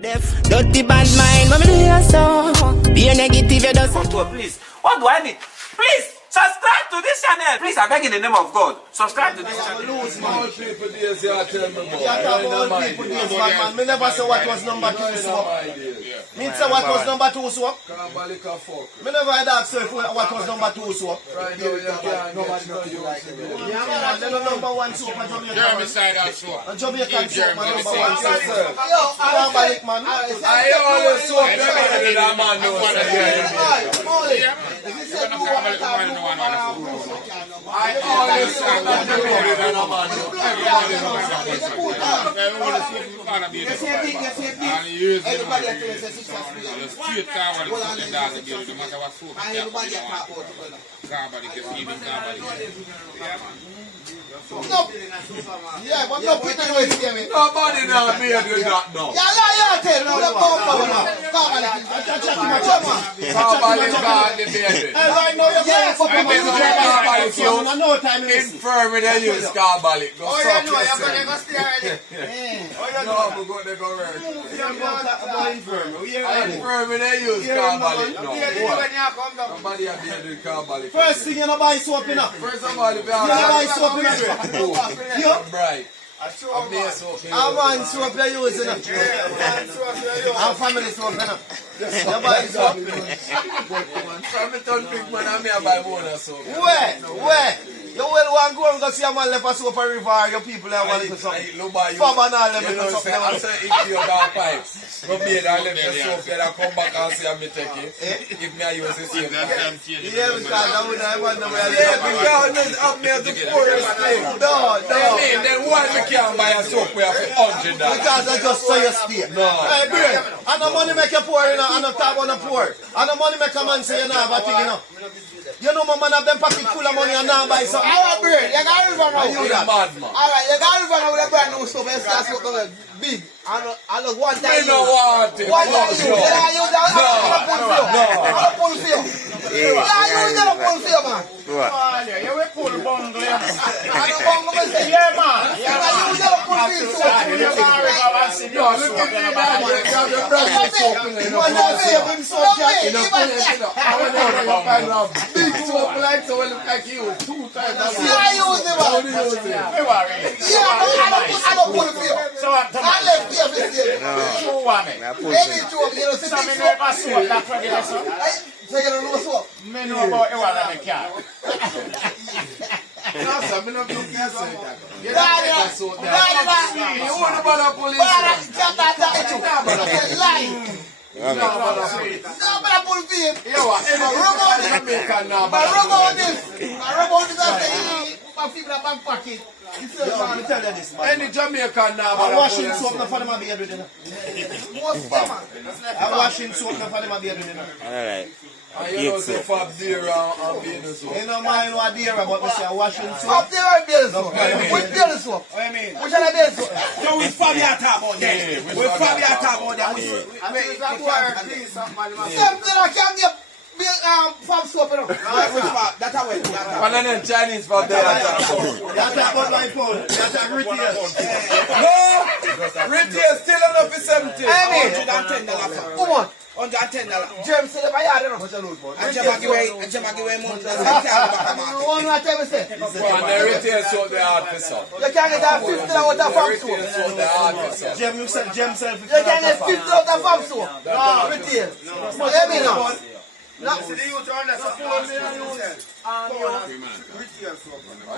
Dirty bad mind, mama do you so? Be a negative, you just. Please, what do I need? Please, subscribe to this channel. Please, I beg in the name of God, subscribe to this channel. Small people days, you tell me about. All people days, man. Me never say what was number 2 swap. Me say what was number 2 swap. Me never had asked you what was number 2 swap. Right now, you can't nobody know you. Yeah, man, then the number 1 swap and Jamaican. Jeremy side that swap. And Jamaican swap, man, number 1 Yes, swap. sir. Yo, Carbolic, man. I always swap everybody that man knows. I always swap everybody that man Yeah, but no put it away, see me. Nobody now be able to do that now. Yeah, tell me. Nobody got the baby. Right now, you're going for Carbolic, no time in infirmary they use Carbolic. Go Oh, suck yeah, no, you're yourself. going to stay already. No, we're going to go work. Infirmary. Infirmary they use Carbolic now. Boy. Nobody have been doing Carbolic. First thing, you know, buy soap, you know. First of all, if you You know, buy have soap, you know. I'm bright. I'm near soap. I'm on soap you're using, you know. I'm family soap, you know. You buy soap. From the ton big man, I'm here by more soap. Where? You will want to go and go see a man left a soap a river, your people there want to something. Fab and all them You know, to say, something. I say if you got pipe, go me and left the soap here, I come back and say me take it. If me I use the same pipe. Yeah, because I would have one number. Yeah, because I'm here to pour this thing. No. I mean, then why me can't buy a soap where for $100? Because I just saw you stay. No. Hey, Brain, and the money make you poor, you know, and the top on the poor. And the money make a man say you know have a thing, you know. You know, my man have them pocket full of money and now buy something. Alright, Brain, you got to run I knew that. Mad man. Alright, you got to run with a brand new soap and start soap big. I look one time. Me no want it. One time you. Then I use that. I'm pull for you. Yeah, you use that pull for you, man. You will pull bungle. I don't want to say. Yeah, man. Yeah, you use that pull for you. No, look at me, man. You have your brand new soap in there. One day, bring soap, Jack. You know, put it in. I want to find a big soap like so it look like you 2 times. Yeah, I use it, How man. do you use it? Yeah, I don't pull for you. I left here for you. Maybe two of you know, six soap. Take it on the soap. No, sir, me not do this. You Daddy, don't soap there. Daddy, You want to bother police? No, but I pull for you. You what? Rub on this. Jamaican now, But but rub on this. Rub on this and say, put my feet in a back pocket. Yo, let me tell you this, man. any Jamaican now, I'm but washing soap now for them to be able to do. Most them, man. I'm washing soap now for them to be able to do. Alright. and you don't say Fab Deer and being the soap. You know mind what dear about me say I'm washing soap. Up there and build soap. I mean- Which build soap? What I mean? Which other build soap? So we Fabi talk about that. We Fabi talk about that. Something I can get build farm soap, you know. That's how it is. One of them Chinese Fab Deer. That's about my phone. That's a retail. No! Retail still enough for 70. $110. Come on. $110. James said, "I had it." And Jama give away money. That's the time. One more time, say. And the retail soap they hard for some. You can get that 50 out of The farm retail soap. soap they hard for some. Gem self. You can get 50 out of farm soap. Retail. Hear me now. No.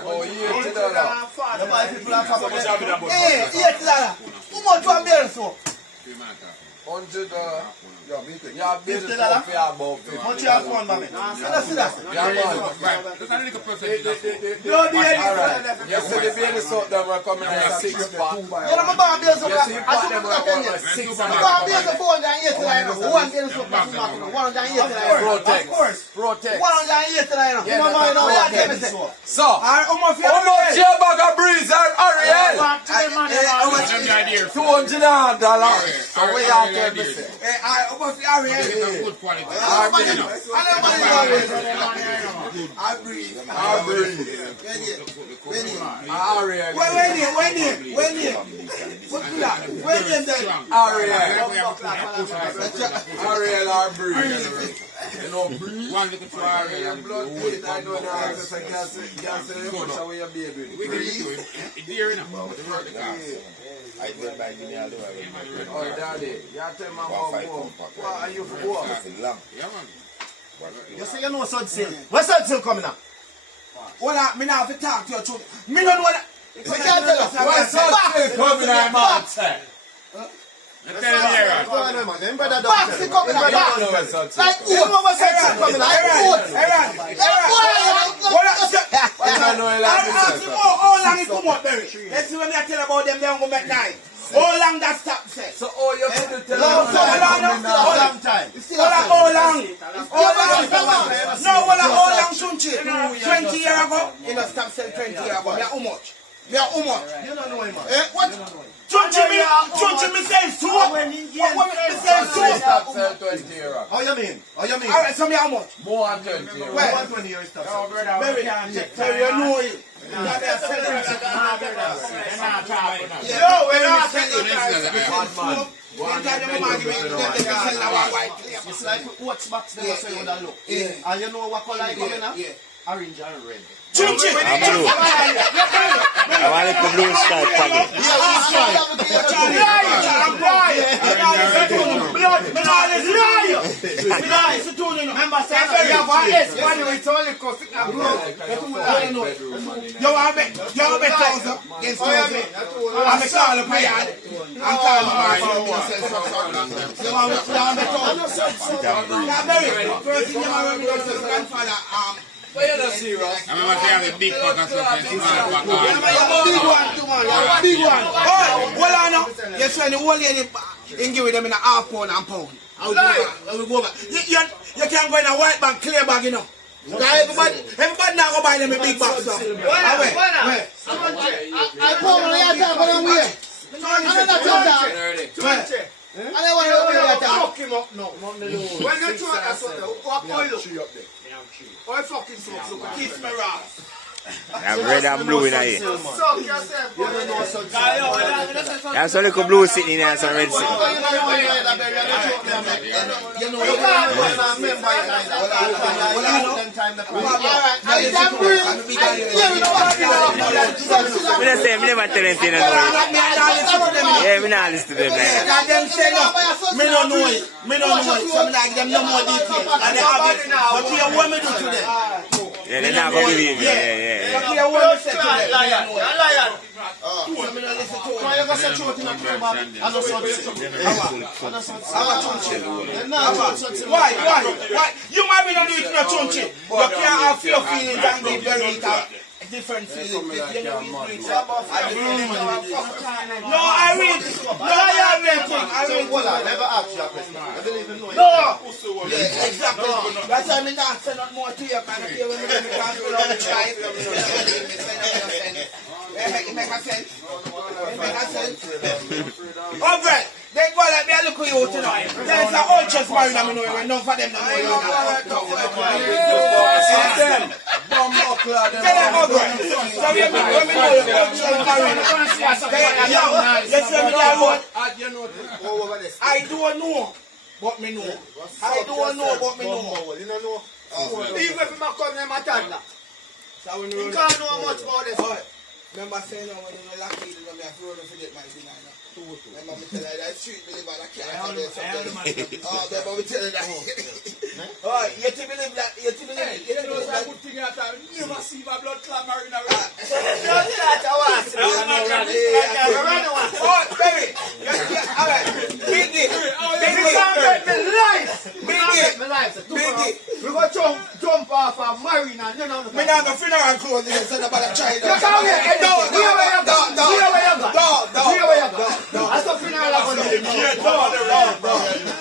Oh, yeah, $80. You buy people are Fabi. Hey, $8. How much one build soap? $100. Yeah, business $50? soap for about 50. How much you have fun, mommy? You don't see that? Yeah, man. Alright. You see the baby soap them are coming in a 6-pack. You know my bar build soap. You see you I put should them put that around in there. 6 My bar build soap $480. One build soap $180. Protect. Protect. $180. Yeah, My that's mind now, a what I protect. tell me say. So, how much your bag of breeze, Ariel? $200. So where y'all tell me say? I almost Ariel. Good quality. I breathe. Ariel are breathe. You know, breathe. One little to Ariel. Blood breathe. I know the answers. I can't say push away your baby. We can do it. It's here enough. Oh, daddy, you tell my mom, what are you for what? You say you know Sudsil. Where's Sudsil coming up? Well, I have to talk to you too. Me don't know that. You can't tell us. Where's Sudsil coming up, man? Boxy coming up. Like You know where's Sudsil coming up? How long it come up, Barry? Let's see when I tell about them, they don't go back nine. How long that stop say? So, oh, you have to tell me. Long time. How long? No, how long, Chunchi? 20 years ago? You know, stop selling 20 years ago. Me how much? You don't know him, man. What? Chunchi me say so. What me say so? Stop selling 20 years. How you mean? Alright, so me how much? More than 20 years. Where? 20 years stop. Very you know it. Yo, we're not it's like what's box there so you would look. And you know what color coming up? Orange and red. Chunchi! I want to blue stripe packet. But you're not serious. I remember they have a big pack of something, small pack. Big one. Oh, well, I know. You're trying to hold in give them in a half pound and pound. I will go back. You can't go in a white bag, clear bag, you know. Everybody now go buy them a big box. I probably have to go down here. I don't want to fuck him up now. When you throw that sort of, what oil up there? Oil fucking smoke, so kiss me ass. Have red and blue in here. Suck yourself. There's a little blue sitting in there and some red sitting. You know, you can't remember I say, I never tell anything. Yeah, I not listen to them. Me don't know it. So I give them no more details. And they have it. But you want me to do today? Yeah, they're not going to believe you. Yeah. But you want me to say today? lion. Why? You might be not doing it in a chunchi. You can't have your feelings and be very different feelings. No, I read. Never ask you a question. I believe in knowing. No! Yeah, exactly. That's why I'm not saying not more to you. Because when you can't do all the tribe. It make a sense. All right. They go like me, I look at you tonight. There's an old chest married and I know you. None for them don't know you. Tell them all right. So when we know you, old chest married. Let's say me that what? I don't know. But me know. I don't know but me know. You don't know? Even if my cousin my toddler. So when You can't know much about this. remember saying when you were lucky, you're going to be afraid to forget my thing. Remember me telling you that street believer that can't forget something. Oh, remember me telling you that. Oh, you to believe that. You to believe that. good thing at all. Never see my blood clot marrying a Oh, baby. All right. Big it. We go jump off and marry now. You know. Me now go funeral clothes and send about a child. You come here. That's a funeral.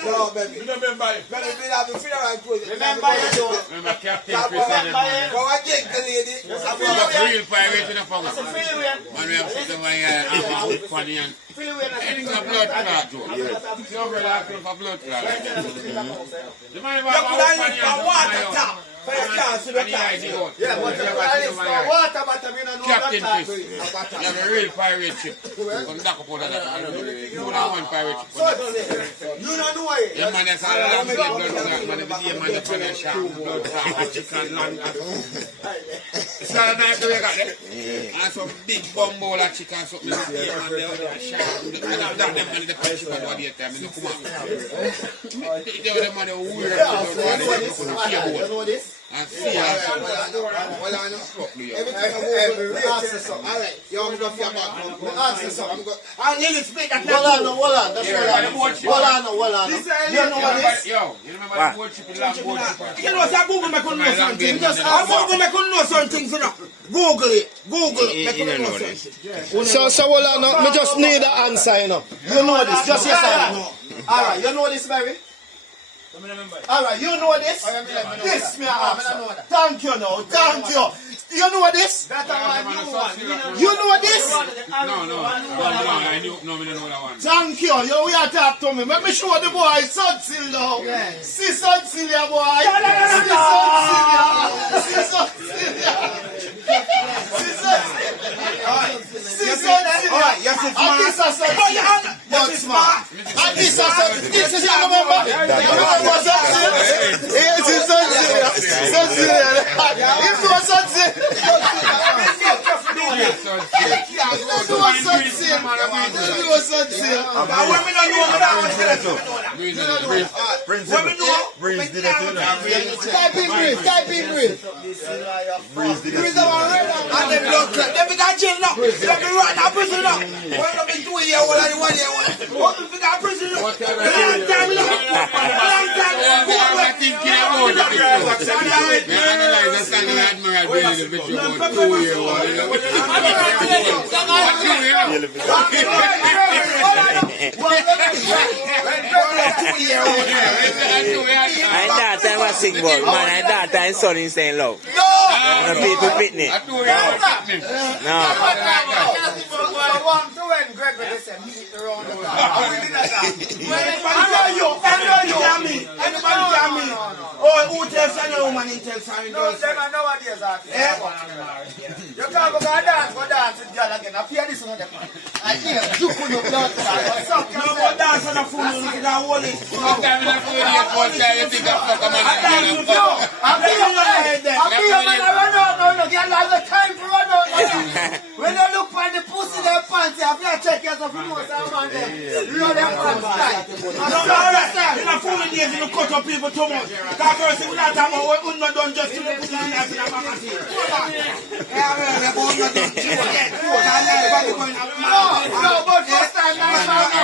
No, baby. Remember it. Baby, we have the funeral clothes. Remember you do. Remember Captain Chris and them, man. Go and get the lady. Real pirate in the phone. It's a Philly win. Man, we have something where you have funny and Philly win. anything a blood clot, too. Your brother asking for blood clot. The man You could have used for water tap. For your chance to the chance. Yeah, but you could use for water, but I mean, I know Captain that Chris. You have a real pirate ship. Come back up out of that. You don't have one pirate ship. you don't know it. The man that's all along with the blood clot, man, the day man that's on the shop, blood clot, and chicken land. It's not a nice way I got there. And some big bumbo like chicken, something like that, man, they on the shop. And after that, them man, they put chicken over the time, and they come out. They were the man, they were weird, You know this? and see how well I know properly. Alright, you want me to feel back? Ask you something. I nearly speak that. Hold on. That's hold on. You know what this? Yo, you remember the boat ship in Long Boat Ship? You know, I Google me couldn't know something. I Google me couldn't know something, you know. Google it. Me couldn't know something. So hold on, no, me just need the answer, you know. You know this, just yes or no. Alright, you know this, Barry? Alright, you know this? This me ask. Thank you now, thank you. You know this? You know this? No, I knew, no, me don't know that one. Thank you. You we are talk to me. Let me show the boy Sudsil now. See Sudsil, yeah, boy. See Sudsil. Yes, it's And this is Sudsil. That's smart. And this is Sudsil. This is your remember? You remember Sudsil? Yes, it's Sudsil. Sudsil. If you are Sudsil. Breeze did it too now. Type in Breeze. Breeze and them blood clot. Them be got jail now. Them be right now prison now. When them be 2 years old and 1 year old. What them be got prison now? Long time now. I think you know that the analyze the standing admiral building the video about 2 years old. And that time was sick ball, man, and that time son in St. Love. No people pitney. No. Oh, who tells any woman he tells her in those? You can't go dance with girl again. I fear this one of them. I hear you could not blood. No more dance on the fool, you can hold it. When you look for the pussy, their pants, I feel check yourself. You know someone there. You know them pants tight. You're not fooling days, you cut up people too much. That person will not have what we not done just to the pussy in the mama. No, but first time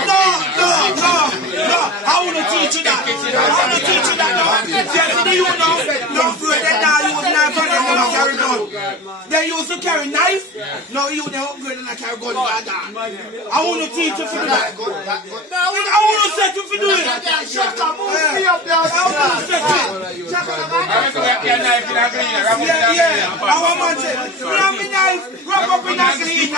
No. I want to teach you that. Yes, you know. Don't fear that now you would never carry gun. They used to carry knife. No, you never upgrade and carry gun like that. I want to teach you for that. I want to set you for doing it. shut up, move me up there. Yeah. Our man said, grab me knife, wrap up in a green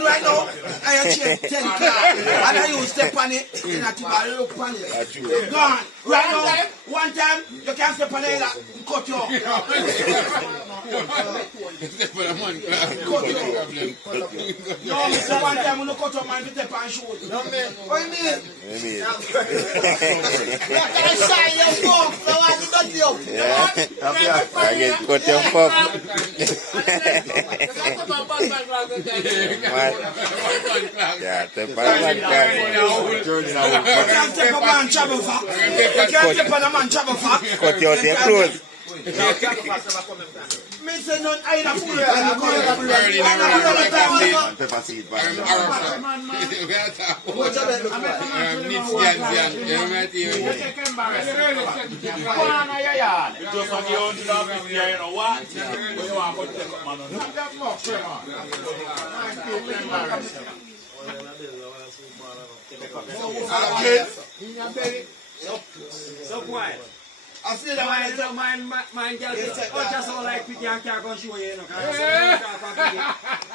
right now, I check 10 cars, and I use step on it, and I look on it. Gone. Right now, one time, you can't step on it, cut you off. No, Mr. One time when you cut up man, you step on shoes. No, man. What do you mean? I shine your phone, so I got you. I get cut your fuck. Yeah, step on one car. You can't step on man travel far. You can't step on a man travel far. Cut your clothes. Me me say no, I ain't a fool. Burn in a room like a seed. Pepper seed. We are talking about Nits Yan. You know what I mean? Just on the 150, you know what? What you want to take up, man? So quiet. I feel that when I tell Mine girl, oh, just all like pity and can't go show you, know.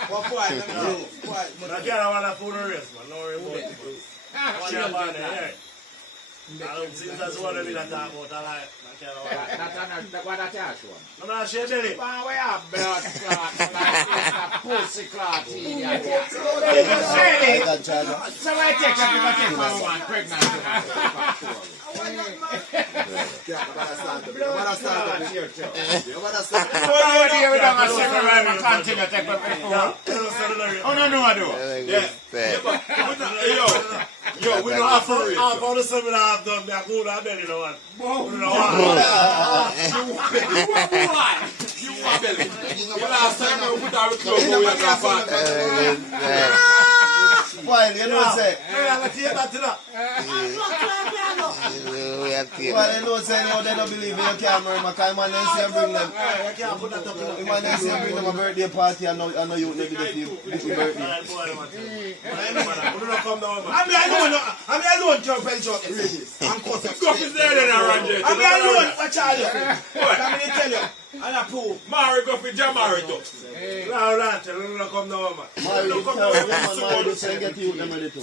what quiet, let me tell you. Quiet. I can't want to fool the rest, man. Don't worry about it. One year man, yeah. I don't think that's what I mean. I talk about. I like. What that tell you? I'm not sure, Billy. We have blood clot, like pussy clot. So I take my woman pregnant. Yo, we don't have to. I'm going to say we don't have done. I'm going to belly, you know what? You know what? You want belly? You last time we put our clothes on your grandfather. Well, you know what I'm saying? I'm going to take that to that. Well, you know what I'm saying? They don't believe in your camera, my kind man, they say bring them. I can't put that up. The man, they say bring them a birthday party, I know you never did a birthday. I'm alone, John Pelchot. I'm caught up. Go is there then, Ranjay. I'm alone, watch out. Let me tell you. And I pull. Mary go for Jamari too. Now, that, you don't come now, man. Marry, you tell them, man, you say get you them ready too.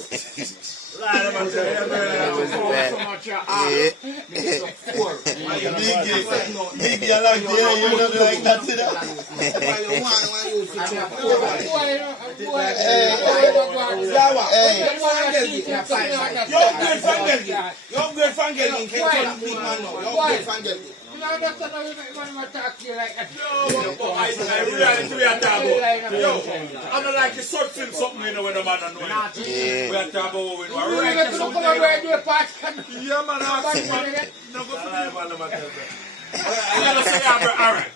Big, you like the air, you don't like that, you know? You're great fan getting. You're great fan getting. I don't like you searching something, you know, when the man don't know. We are talking about what we know. Yeah, man,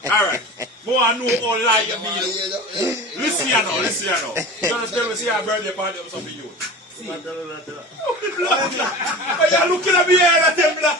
alright. More I know all lie you mean. Listen, you know. You understand me? Say our birthday party or something you. Are you looking at me here and tell me that?